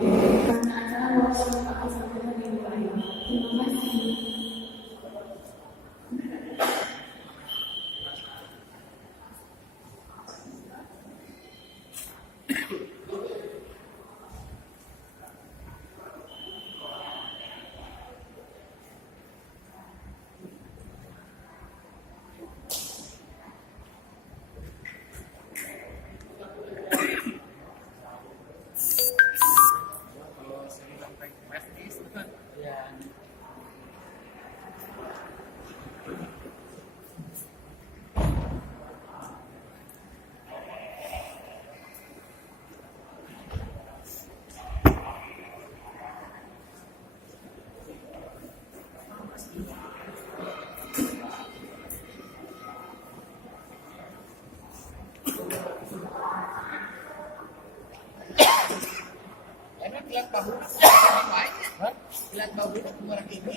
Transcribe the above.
Karena acara workshop akan segera dimulai. Terima kasih. Ilan tahu? Ilan tahu itu murah ini.